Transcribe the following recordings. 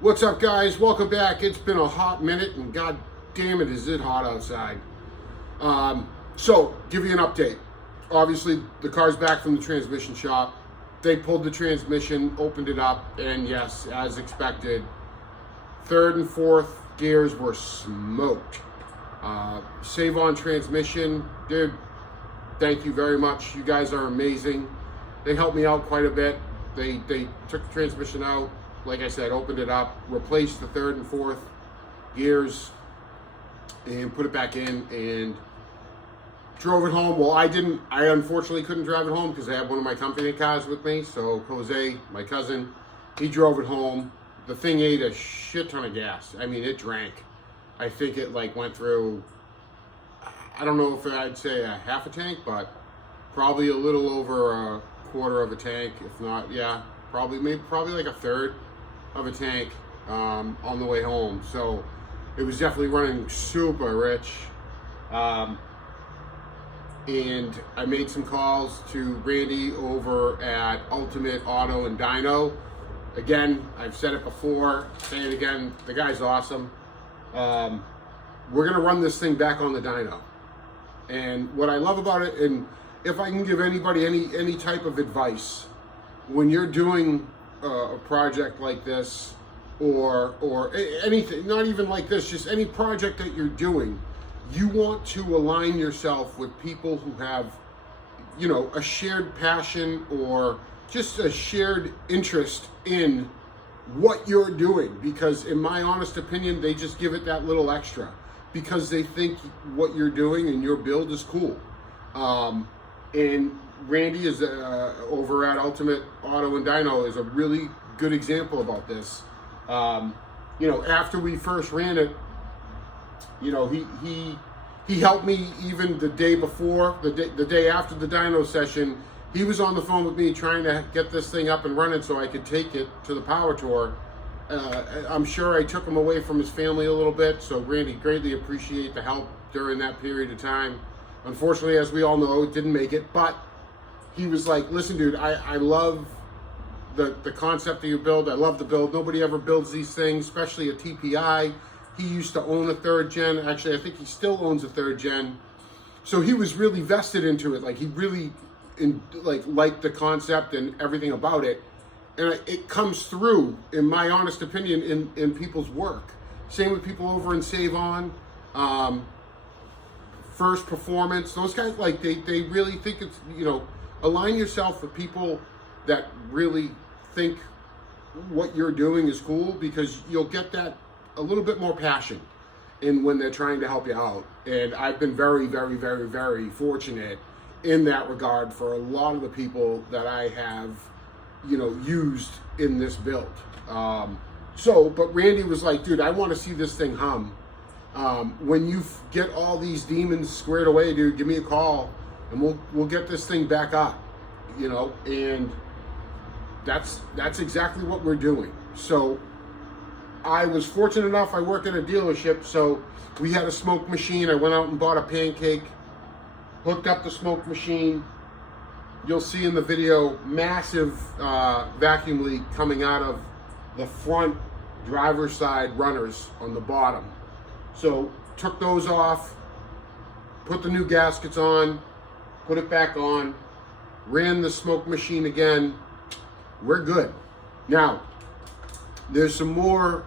What's up, guys? Welcome back. It's been a hot minute, and god damn it, is it hot outside. So, give you an update. Obviously, the car's back from the transmission shop. They pulled the transmission, opened it up, and yes, as expected, third and fourth gears were smoked. Save on transmission, dude, thank you very much. You guys are amazing. They helped me out quite a bit. They took the transmission out, like I said, opened it up, replaced the third and fourth gears, and put it back in, and drove it home. Well, I unfortunately couldn't drive it home because I had one of my company cars with me. So Jose, my cousin, he drove it home. The thing ate a shit ton of gas. I mean, it drank. I think it like went through, I don't know if I'd say a half a tank, but probably a little over a quarter of a tank, if not, yeah, probably like a third of a tank on the way home. So it was definitely running super rich. And I made some calls to Randy over at Ultimate Auto and Dyno. Again, I've said it before, say it again, the guy's awesome. We're gonna run this thing back on the dyno. And what I love about it, and if I can give anybody any type of advice, when you're doing a project like this, or anything, not even like this, just any project that you're doing, you want to align yourself with people who have, you know, a shared passion or just a shared interest in what you're doing, because in my honest opinion, they just give it that little extra because they think what you're doing and your build is cool. And Randy is over at Ultimate Auto and Dyno is a really good example about this. You know, after we first ran it, you know, he helped me even the day before, the day after the dyno session. He was on the phone with me trying to get this thing up and running so I could take it to the power tour. I'm sure I took him away from his family a little bit, so Randy, greatly appreciate the help during that period of time. Unfortunately, as we all know, it didn't make it, but he was like, listen, dude, I love the concept that you build. I love the build. Nobody ever builds these things, especially a TPI. He used to own a third gen. Actually, I think he still owns a third gen. So he was really vested into it. Like, he really liked the concept and everything about it. And it comes through, in my honest opinion, in people's work. Same with people over in Save On, First Performance. Those guys, like, they really think it's, you know, align yourself with people that really think what you're doing is cool, because you'll get that a little bit more passion in when they're trying to help you out. And I've been very, very, very, very fortunate in that regard for a lot of the people that I have, you know, used in this build. But Randy was like, dude, I want to see this thing hum. When you get all these demons squared away, dude, give me a call and we'll get this thing back up, you know. And that's exactly what we're doing. So I was fortunate enough, I work in a dealership, so we had a smoke machine. I went out and bought a pancake, hooked up the smoke machine. You'll see in the video, massive vacuum leak coming out of the front driver's side runners on the bottom. So took those off, put the new gaskets on, put it back on, ran the smoke machine again. We're good. Now, there's some more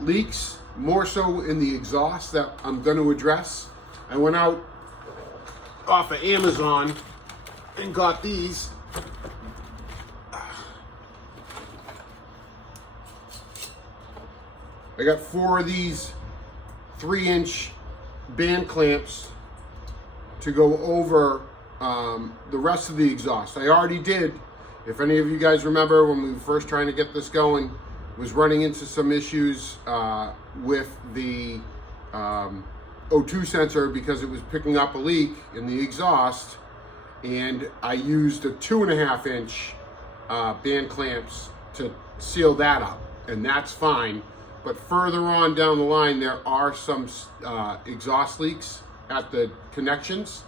leaks, more so in the exhaust, that I'm going to address. I went out off of Amazon and got these. I got 4 of these 3-inch band clamps to go over the rest of the exhaust. I already did. If any of you guys remember when we were first trying to get this going, was running into some issues with the O2 sensor because it was picking up a leak in the exhaust, and I used a 2.5-inch band clamps to seal that up, and that's fine. But further on down the line, there are some exhaust leaks at the connections.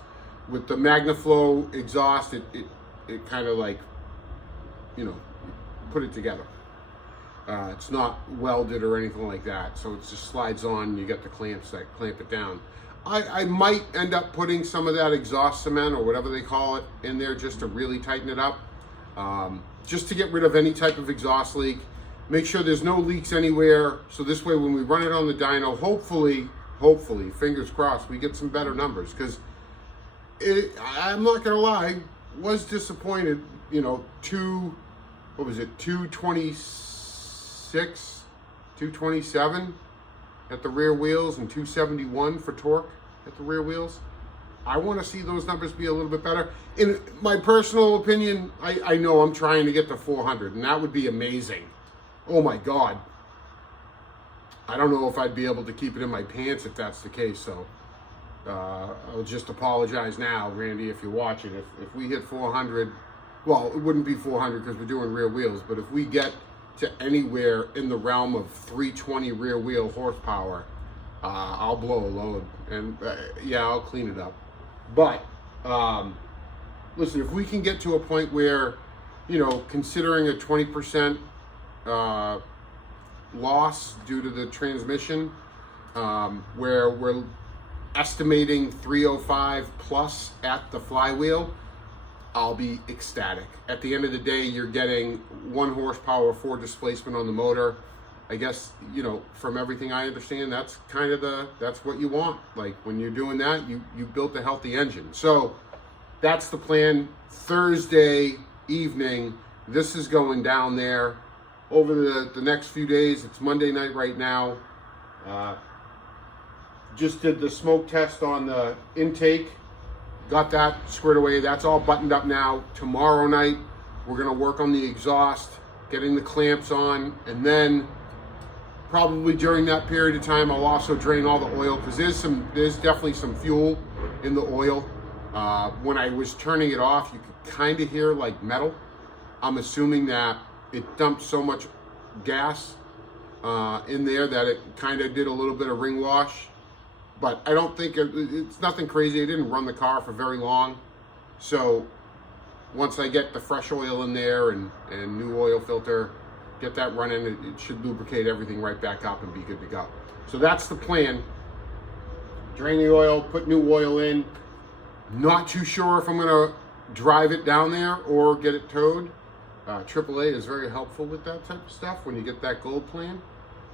With the MagnaFlow exhaust, it kind of like, you know, put it together. It's not welded or anything like that, so it just slides on. You get the clamps that clamp it down. I might end up putting some of that exhaust cement or whatever they call it in there just to really tighten it up, just to get rid of any type of exhaust leak. Make sure there's no leaks anywhere, so this way when we run it on the dyno, hopefully, fingers crossed, we get some better numbers. Because I'm not gonna lie, was disappointed. You know, 226, 227 at the rear wheels and 271 for torque at the rear wheels. I want to see those numbers be a little bit better. In my personal opinion, I know I'm trying to get to 400, and that would be amazing. Oh my God. I don't know if I'd be able to keep it in my pants if that's the case, so I'll just apologize now, Randy, if you're watching. If we hit 400, well, it wouldn't be 400 because we're doing rear wheels, but if we get to anywhere in the realm of 320 rear wheel horsepower, I'll blow a load, and yeah, I'll clean it up. But listen, if we can get to a point where, you know, considering a 20% loss due to the transmission, where we're estimating 305 plus at the flywheel, I'll be ecstatic. At the end of the day, you're getting 1 horsepower, 4 displacement on the motor. I guess, you know, from everything I understand, that's kind of that's what you want. Like when you're doing that, you built a healthy engine. So that's the plan. Thursday evening, this is going down there. Over the next few days, it's Monday night right now. Just did the smoke test on the intake. Got that squared away. That's all buttoned up now. Tomorrow night, we're gonna work on the exhaust, getting the clamps on, and then probably during that period of time, I'll also drain all the oil, because there's definitely some fuel in the oil. When I was turning it off, you could kind of hear like metal. I'm assuming that it dumped so much gas in there that it kind of did a little bit of ring wash. But I don't think it's nothing crazy. I didn't run the car for very long. So once I get the fresh oil in there and new oil filter, get that running, it should lubricate everything right back up and be good to go. So that's the plan. Drain the oil, put new oil in. Not too sure if I'm gonna drive it down there or get it towed. AAA is very helpful with that type of stuff when you get that gold plan.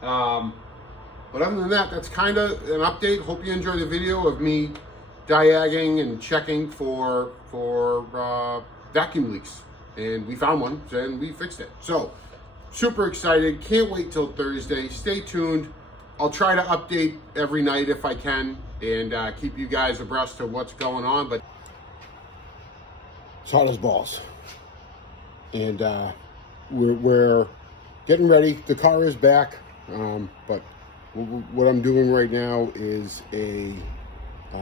But other than that, that's kind of an update. Hope you enjoy the video of me diagging and checking for vacuum leaks. And we found one, and we fixed it. So, super excited. Can't wait till Thursday. Stay tuned. I'll try to update every night if I can and keep you guys abreast of what's going on. But it's hot as balls. And we're getting ready. The car is back, but what I'm doing right now is a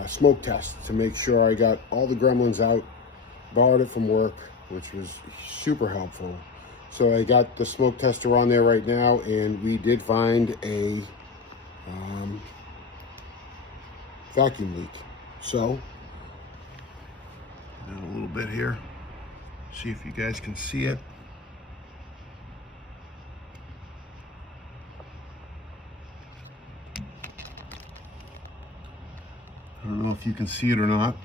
smoke test to make sure I got all the gremlins out. Borrowed it from work, which was super helpful. So I got the smoke tester on there right now, and we did find a vacuum leak. So, a little bit here. See if you guys can see it. I don't know if you can see it or not.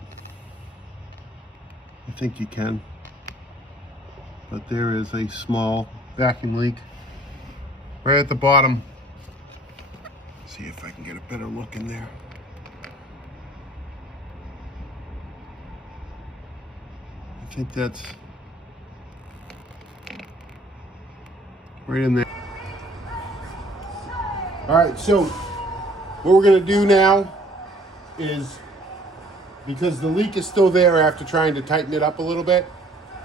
I think you can. But there is a small vacuum leak right at the bottom. See if I can get a better look in there. I think that's right in there. All right, so what we're gonna do now is, because the leak is still there after trying to tighten it up a little bit,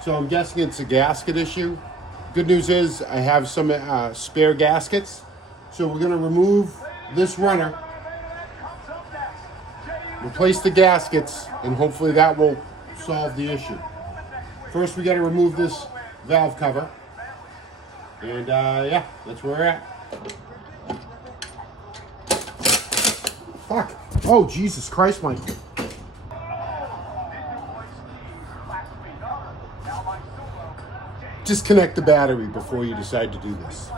so I'm guessing it's a gasket issue. Good news is I have some spare gaskets. So we're gonna remove this runner, replace the gaskets, and hopefully that will solve the issue. First, we gotta remove this valve cover. And yeah, that's where we're at. Fuck. Oh, Jesus Christ, Mike. Disconnect the battery before you decide to do this.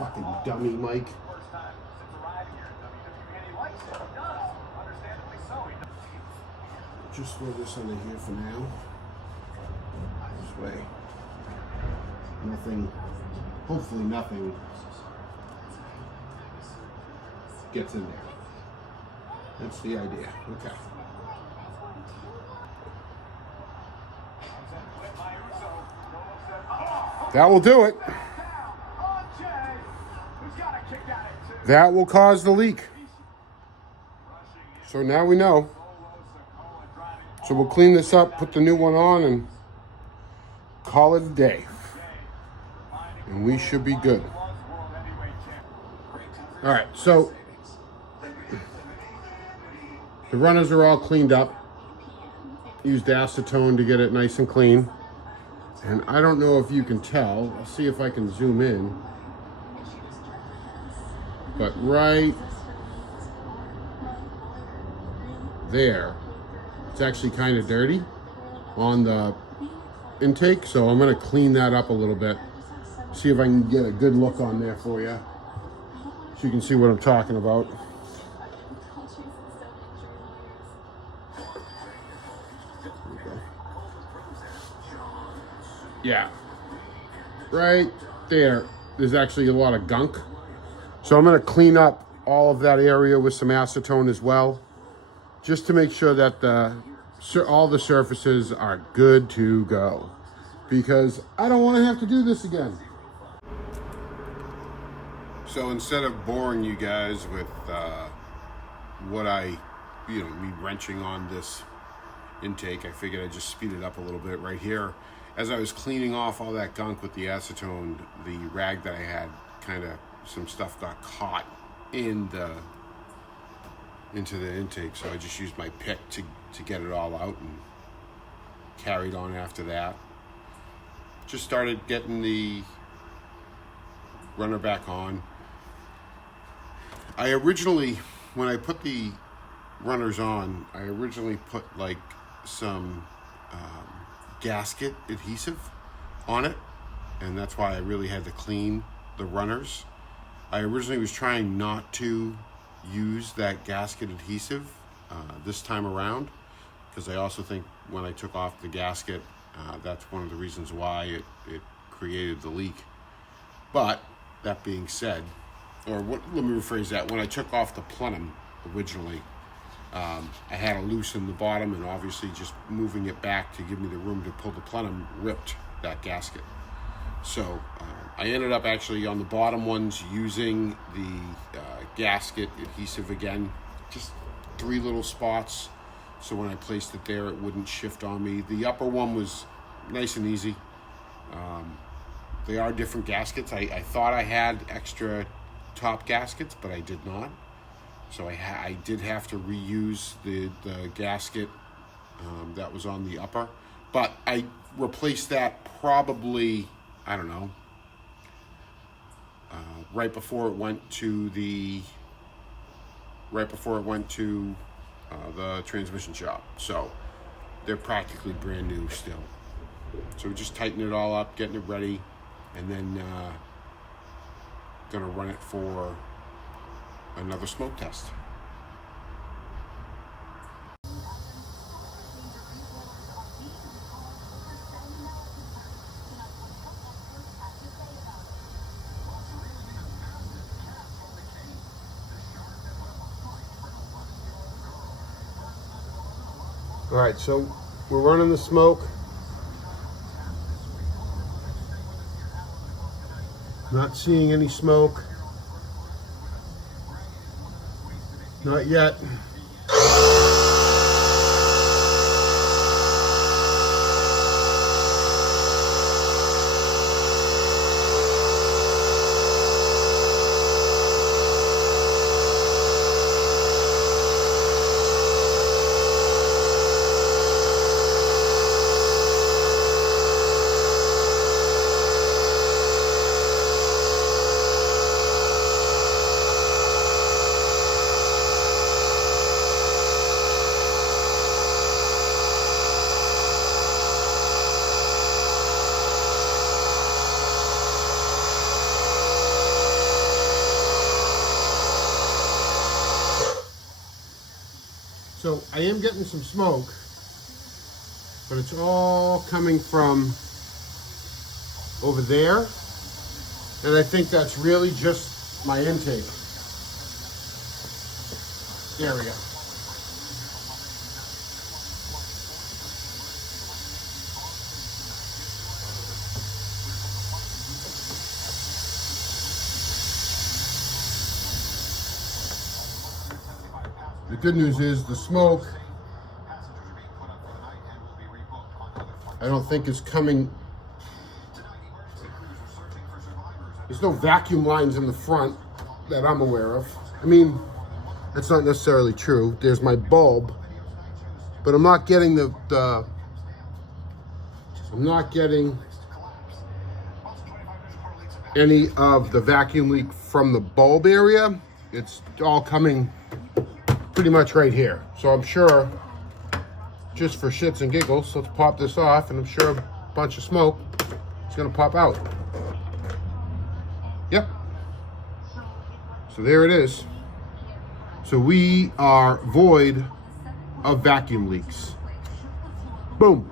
Fucking dummy, Mike. Just throw this under here for now. This way. Nothing, hopefully nothing gets in there. That's the idea. Okay. That will do it. That will cause the leak. So now we know. So we'll clean this up, put the new one on, and call it a day. And we should be good. All right, so the runners are all cleaned up. Used acetone to get it nice and clean. And I don't know if you can tell. I'll see if I can zoom in. But right there, it's actually kind of dirty on the intake. So I'm going to clean that up a little bit. See if I can get a good look on there for you. So you can see what I'm talking about. Yeah, right there, there's actually a lot of gunk. So I'm gonna clean up all of that area with some acetone as well, just to make sure that all the surfaces are good to go, because I don't wanna have to do this again. So instead of boring you guys with me wrenching on this intake, I figured I'd just speed it up a little bit right here. As I was cleaning off all that gunk with the acetone, the rag that I had, some stuff got caught into the intake. So I just used my pick to get it all out and carried on after that. Just started getting the runner back on. I originally, when I put the runners on, I originally put like some gasket adhesive on it, and that's why I really had to clean the runners. I originally was trying not to use that gasket adhesive this time around, because I also think when I took off the gasket, that's one of the reasons why it created the leak. But that being said, let me rephrase that. When I took off the plenum originally, I had to loosen the bottom, and obviously just moving it back to give me the room to pull the plenum ripped that gasket. So I ended up actually on the bottom ones using the gasket adhesive again, just 3 little spots, so when I placed it there it wouldn't shift on me. The upper one was nice and easy. They are different gaskets. I thought I had extra top gaskets, but I did not. So I did have to reuse the gasket that was on the upper. But I replaced that probably, I don't know, right before it went to the transmission shop. So they're practically brand new still. So just tighten it all up, getting it ready, and then gonna run it for another smoke test. All right, so we're running the smoke. Not seeing any smoke. Not yet. So I am getting some smoke, but it's all coming from over there. And I think that's really just my intake. There we go. The good news is the smoke, I don't think is coming. There's no vacuum lines in the front that I'm aware of. I mean, that's not necessarily true. There's my bulb, but I'm not getting I'm not getting any of the vacuum leak from the bulb area. It's all coming pretty much right here. So I'm sure, just for shits and giggles, let's pop this off, and I'm sure a bunch of smoke is gonna pop out. Yep. So there it is. So we are void of vacuum leaks. Boom.